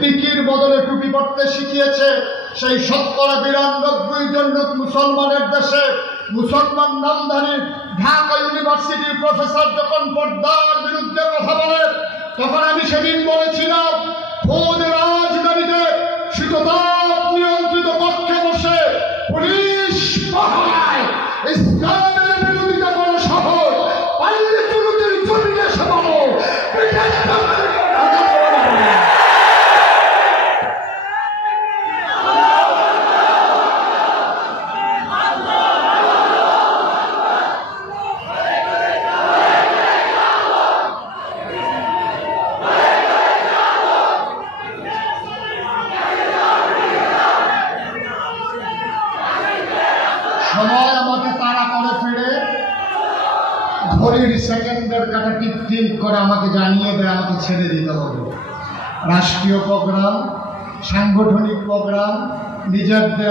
টিকির বদলে টুপি পড়তে শিখিয়েছে। সেই ৯২% মুসলমানের দেশে মুসলমান নামধারী ঢাকা ইউনিভার্সিটির প্রফেসর যখন পর্দার বিরুদ্ধে কথা বলে, তখন আমি সেদিন বলেছিলাম খোদ রাজধানীতে শীততাপ নিয়ন্ত্রিত কক্ষে বসে পুলিশ পাহারায় ইসলামের বিরোধিতা করে শহর পাল্লে চুরুতির জমিয়ে সমানো সময় আমাকে তাড়া করে ফিরে ঘড়ির সেকেন্ডের কাটা টিক টিক করে আমাকে জানিয়ে দেয় আমাকে ছেড়ে দিতে হবে। রাষ্ট্রীয় প্রোগ্রাম, সাংগঠনিক প্রোগ্রাম, নিজেদের